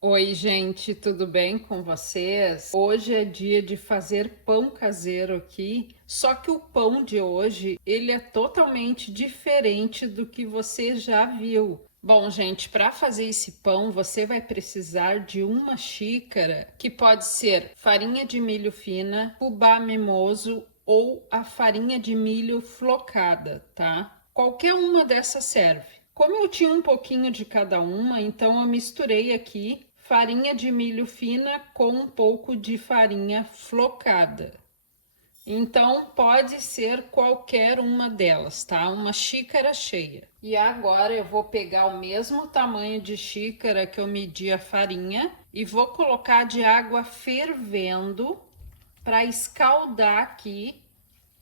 Oi, gente, tudo bem com vocês? Hoje é dia de fazer pão caseiro aqui, só que o pão de hoje, ele é totalmente diferente do que você já viu. Bom, gente, para fazer esse pão, você vai precisar de uma xícara, que pode ser farinha de milho fina, fubá mimoso ou a farinha de milho flocada, tá? Qualquer uma dessas serve. Como eu tinha um pouquinho de cada uma, então eu misturei aqui farinha de milho fina com um pouco de farinha flocada. Então pode ser qualquer uma delas, tá? Uma xícara cheia. E agora eu vou pegar o mesmo tamanho de xícara que eu medi a farinha e vou colocar de água fervendo para escaldar aqui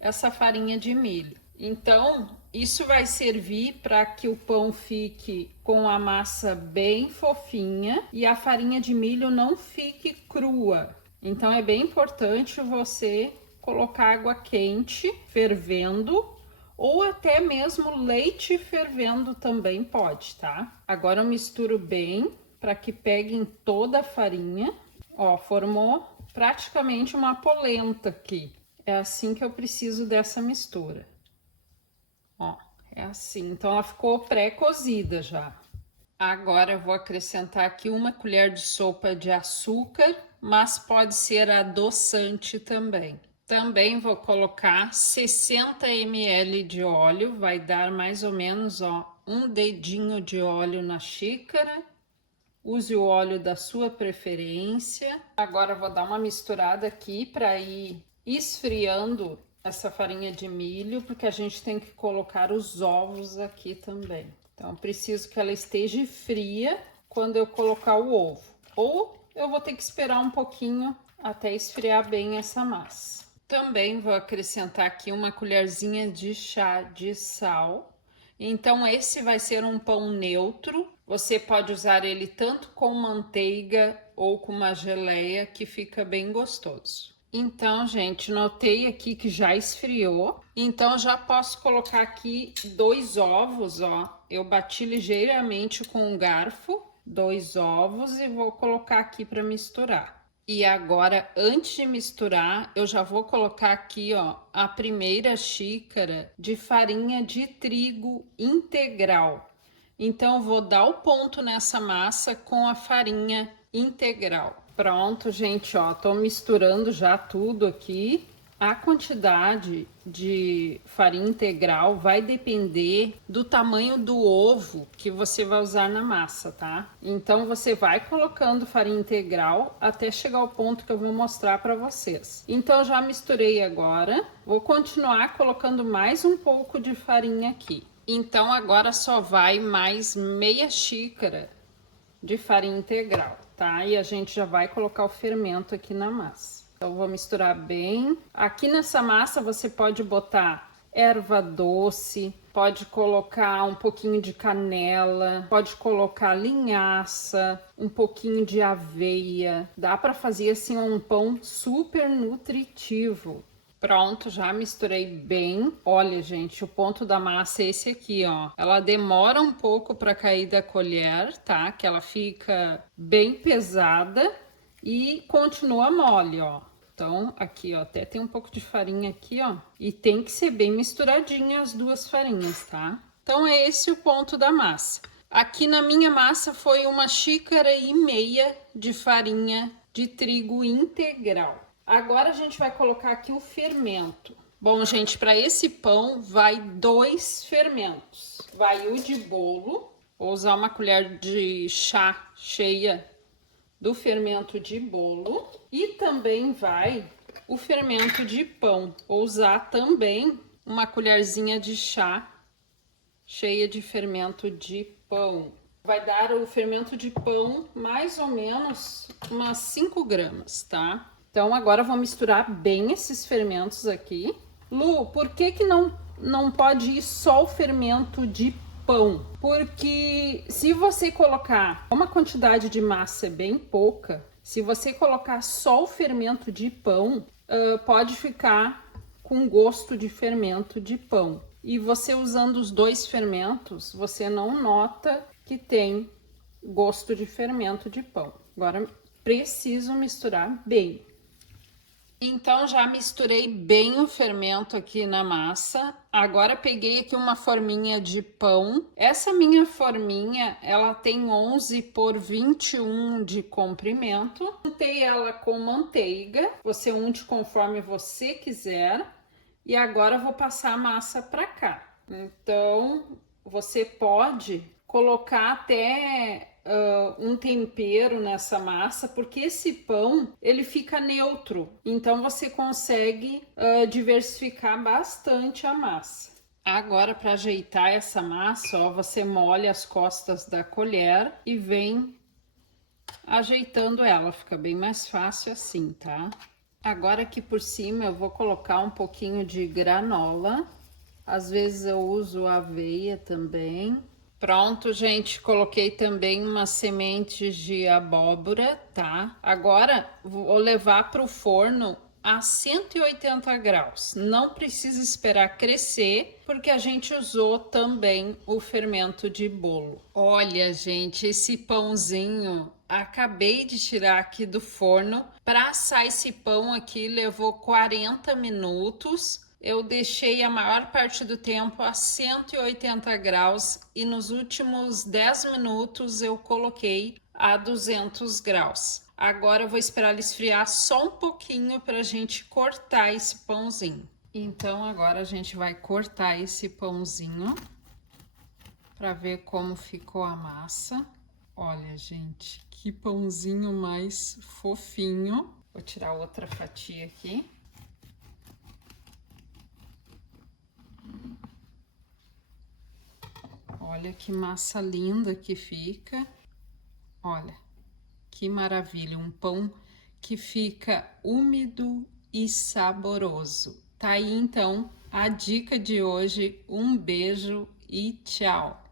essa farinha de milho. Então, isso vai servir para que o pão fique com a massa bem fofinha e a farinha de milho não fique crua. Então, é bem importante você colocar água quente fervendo ou até mesmo leite fervendo também pode, tá? Agora eu misturo bem para que pegue em toda a farinha. Ó, formou praticamente uma polenta aqui. É assim que eu preciso dessa mistura. Ó, é assim. Então ela ficou pré-cozida já. Agora eu vou acrescentar aqui uma colher de sopa de açúcar, mas pode ser adoçante também. Também vou colocar 60 ml de óleo, vai dar mais ou menos, ó, um dedinho de óleo na xícara. Use o óleo da sua preferência. Agora eu vou dar uma misturada aqui para ir esfriando essa farinha de milho, porque a gente tem que colocar os ovos aqui também. Então, eu preciso que ela esteja fria quando eu colocar o ovo. Ou eu vou ter que esperar um pouquinho até esfriar bem essa massa. Também vou acrescentar aqui uma colherzinha de chá de sal. Então, esse vai ser um pão neutro. Você pode usar ele tanto com manteiga ou com uma geleia, que fica bem gostoso. Então, gente, notei aqui que já esfriou. Então, já posso colocar aqui 2 ovos, ó. Eu bati ligeiramente com um garfo, 2 ovos e vou colocar aqui para misturar. E agora, antes de misturar, eu já vou colocar aqui, ó, a primeira xícara de farinha de trigo integral. Então, vou dar o ponto nessa massa com a farinha integral. Pronto, gente, ó, tô misturando já tudo aqui. A quantidade de farinha integral vai depender do tamanho do ovo que você vai usar na massa, tá? Então você vai colocando farinha integral até chegar ao ponto que eu vou mostrar para vocês. Então já misturei agora, vou continuar colocando mais um pouco de farinha aqui. Então agora só vai mais meia xícara de farinha integral, tá? E a gente já vai colocar o fermento aqui na massa. Então, vou misturar bem. Aqui nessa massa você pode botar erva doce, pode colocar um pouquinho de canela, pode colocar linhaça, um pouquinho de aveia. Dá para fazer assim um pão super nutritivo. Pronto, já misturei bem. Olha, gente, o ponto da massa é esse aqui, ó. Ela demora um pouco para cair da colher, tá? Que ela fica bem pesada e continua mole, ó. Então, aqui, ó, até tem um pouco de farinha aqui, ó. E tem que ser bem misturadinha as duas farinhas, tá? Então, é esse o ponto da massa. Aqui na minha massa foi 1,5 xícaras de farinha de trigo integral. Agora a gente vai colocar aqui o fermento. Bom, gente, para esse pão vai 2 fermentos. Vai o de bolo, vou usar uma colher de chá cheia do fermento de bolo. E também vai o fermento de pão. Vou usar também uma colherzinha de chá cheia de fermento de pão. Vai dar o fermento de pão mais ou menos umas 5 gramas, tá? Então agora vou misturar bem esses fermentos aqui. Lu, por que que não pode ir só o fermento de pão? Porque se você colocar uma quantidade de massa bem pouca, se você colocar só o fermento de pão, pode ficar com gosto de fermento de pão. E você usando os 2 fermentos, você não nota que tem gosto de fermento de pão. Agora preciso misturar bem. Então já misturei bem o fermento aqui na massa. Agora peguei aqui uma forminha de pão. Essa minha forminha, ela tem 11 por 21 de comprimento. Untei ela com manteiga. Você unte conforme você quiser. E agora vou passar a massa para cá. Então você pode colocar até um tempero nessa massa, porque esse pão ele fica neutro, então você consegue diversificar bastante a massa. Agora, para ajeitar essa massa, ó, você molha as costas da colher e vem ajeitando ela, fica bem mais fácil assim, tá? Agora aqui por cima eu vou colocar um pouquinho de granola, às vezes eu uso aveia também. Pronto, gente, coloquei também umas sementes de abóbora, tá? Agora vou levar para o forno a 180 graus. Não precisa esperar crescer, porque a gente usou também o fermento de bolo. Olha, gente, esse pãozinho acabei de tirar aqui do forno. Para assar esse pão aqui levou 40 minutos. Eu deixei a maior parte do tempo a 180 graus e nos últimos 10 minutos eu coloquei a 200 graus. Agora eu vou esperar ele esfriar só um pouquinho para a gente cortar esse pãozinho. Então agora a gente vai cortar esse pãozinho para ver como ficou a massa. Olha, gente, que pãozinho mais fofinho. Vou tirar outra fatia aqui. Olha que massa linda que fica. Olha, que maravilha, um pão que fica úmido e saboroso. Tá aí então a dica de hoje. Um beijo e tchau!